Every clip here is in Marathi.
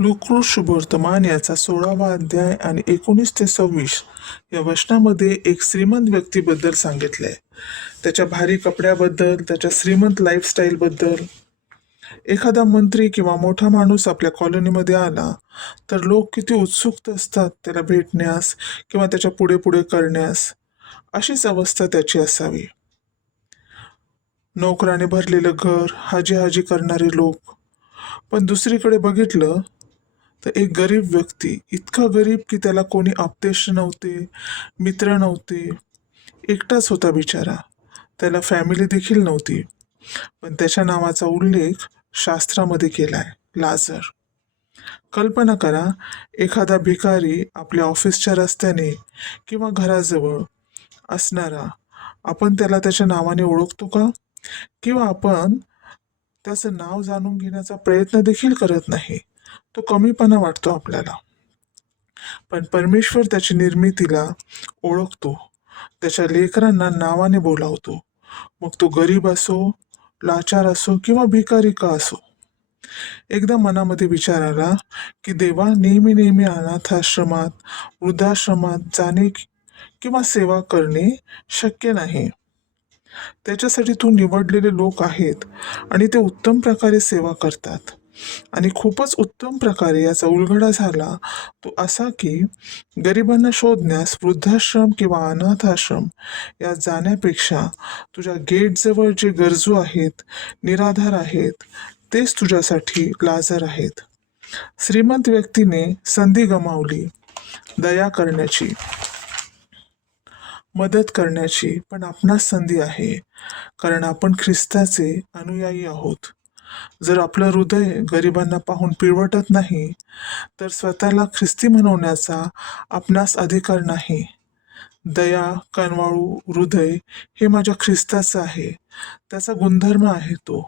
लुकृ शुभवर्तमान याचा 16वा अध्याय आणि 19 ते 26 या वचनामध्ये एक श्रीमंत व्यक्तीबद्दल सांगितलंय. त्याच्या भारी कपड्याबद्दल, त्याच्या श्रीमंत लाईफस्टाईल बद्दल. एखादा मंत्री किंवा मोठा माणूस आपल्या कॉलनीमध्ये आला तर लोक किती उत्सुक असतात त्याला भेटण्यास किंवा त्याच्या पुढे पुढे करण्यास. अशीच अवस्था त्याची असावी. नोकराने भरलेलं घर, हाजी हाजी करणारे लोक. पण दुसरीकडे बघितलं तर एक गरीब व्यक्ती, इतका गरीब की त्याला कोणी अपदेश नव्हते, मित्र नव्हते, एकटाच होता बिचारा. त्याला फॅमिली देखील नव्हती. पण त्याच्या नावाचा उल्लेख शास्त्रामध्ये केलाय, लाजर. कल्पना करा, एखादा भिकारी आपल्या ऑफिसच्या रस्त्याने किंवा घराजवळ असणारा, आपण त्याला त्याच्या नावाने ओळखतो का? किंवा आपण त्याचं नाव जाणून घेण्याचा प्रयत्न देखील करत नाही. तो कमीपणा वाटतो आपल्याला. पण परमेश्वर त्याची निर्मितीला ओळखतो, त्याच्या लेकरांना नावाने बोलावतो. मग तो गरीब असो, लाचार असो किंवा भिकारी का असो. एकदा मनामध्ये विचार आला की देवा, नेहमी नेहमी अनाथाश्रमात, वृद्धाश्रमात जाणे किंवा सेवा करणे शक्य नाही. त्याच्यासाठी तू निवडलेले लोक आहेत आणि ते उत्तम प्रकारे सेवा करतात. आणि खूपच उत्तम प्रकारे याचा उलगडा झाला तो असा की गरिबांना शोधण्यास वृद्धाश्रम किंवा अनाथाश्रम या जाण्यापेक्षा तुझ्या गेटजवळ जे गरजू आहेत, निराधार आहेत, तेच तुझ्यासाठी लाजर आहेत. श्रीमंत व्यक्तीने संधी गमावली दया करण्याची, मदत करण्याची. पण आपणास संधी आहे, कारण आपण ख्रिस्ताचे अनुयायी आहोत. जर आपलं हृदय गरिबांना पाहून पिळवटत नाही तर स्वतःला ख्रिस्ती म्हणवण्याचा आपणास अधिकार नाही. दया, कनवाळू हृदय हे माझ्या ख्रिस्ताचं आहे, त्याचा गुणधर्म आहे तो.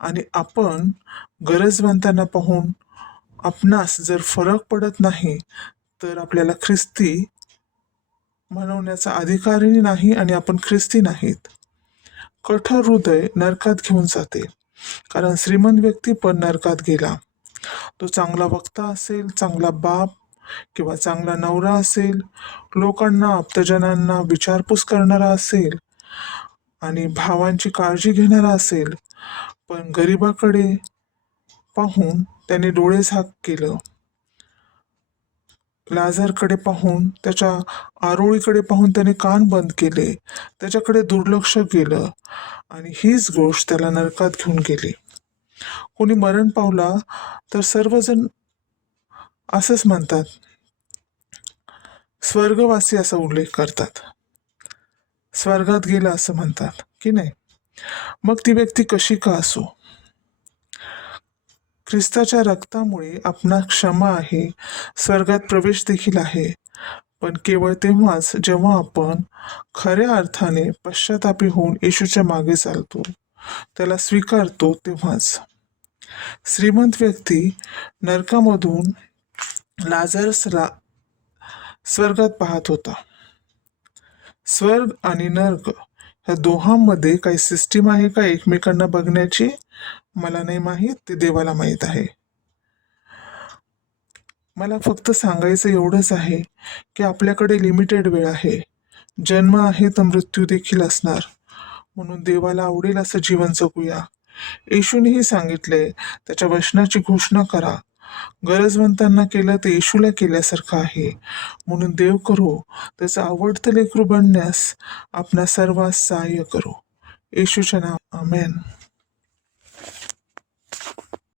आणि आपण गरजवंतांना पाहून आपणास जर फरक पडत नाही तर आपल्याला ख्रिस्ती म्हणवण्याचा अधिकारही नाही आणि आपण ख्रिस्ती नाहीत. कठोर हृदय नरकात घेऊन जाते, कारण श्रीमंत व्यक्ती पण नरकात गेला. तो चांगला वक्ता असेल, चांगला बाप किंवा चांगला नवरा असेल, लोकांना, आप्तजनांना विचारपूस करणारा असेल आणि भावांची काळजी घेणारा असेल, पण गरिबाकडे पाहून त्याने डोळे झाक केलं, लाजरकडे पाहून, त्याच्या आरोळीकडे पाहून त्याने कान बंद केले, त्याच्याकडे दुर्लक्ष केलं आणि हीच गोष्ट त्याला नरकात घेऊन गेली. कोणी मरण पावला तर सर्वजण असंच म्हणतात, स्वर्गवासी असा उल्लेख करतात, स्वर्गात गेला असं म्हणतात की नाही. मग ती व्यक्ती कशी का असो, ख्रिस्ताच्या रक्तामुळे आपणास क्षमा आहे, स्वर्गात प्रवेश देखील आहे. पण केवळ तेव्हाच जेव्हा आपण खऱ्या अर्थाने पश्चातापी होऊन येशूच्या मागे चालतो, त्याला स्वीकारतो तेव्हाच. श्रीमंत व्यक्ती नरकामधून लाजरसला स्वर्गात पाहत होता. स्वर्ग आणि नर्क ह्या दोहांमध्ये काही सिस्टीम आहे का एकमेकांना बघण्याची? मला नाही माहीत, ते देवाला माहीत आहे. मला फक्त सांगायचं एवढंच आहे की आपल्याकडे लिमिटेड वेळ आहे. जन्म आहे तर मृत्यू देखील असणार. म्हणून देवाला आवडेल असं जीवन जगूया. येशूनेही सांगितलंय, त्याच्या वचनाची घोषणा करा. गरजवंतांना केलं ते येशूला केल्यासारखं आहे. म्हणून देव करो त्याचं आवडतं लेकरू बनण्यास आपणा सर्वांस सहाय्य करो. येशूच्या नाव, आमेन.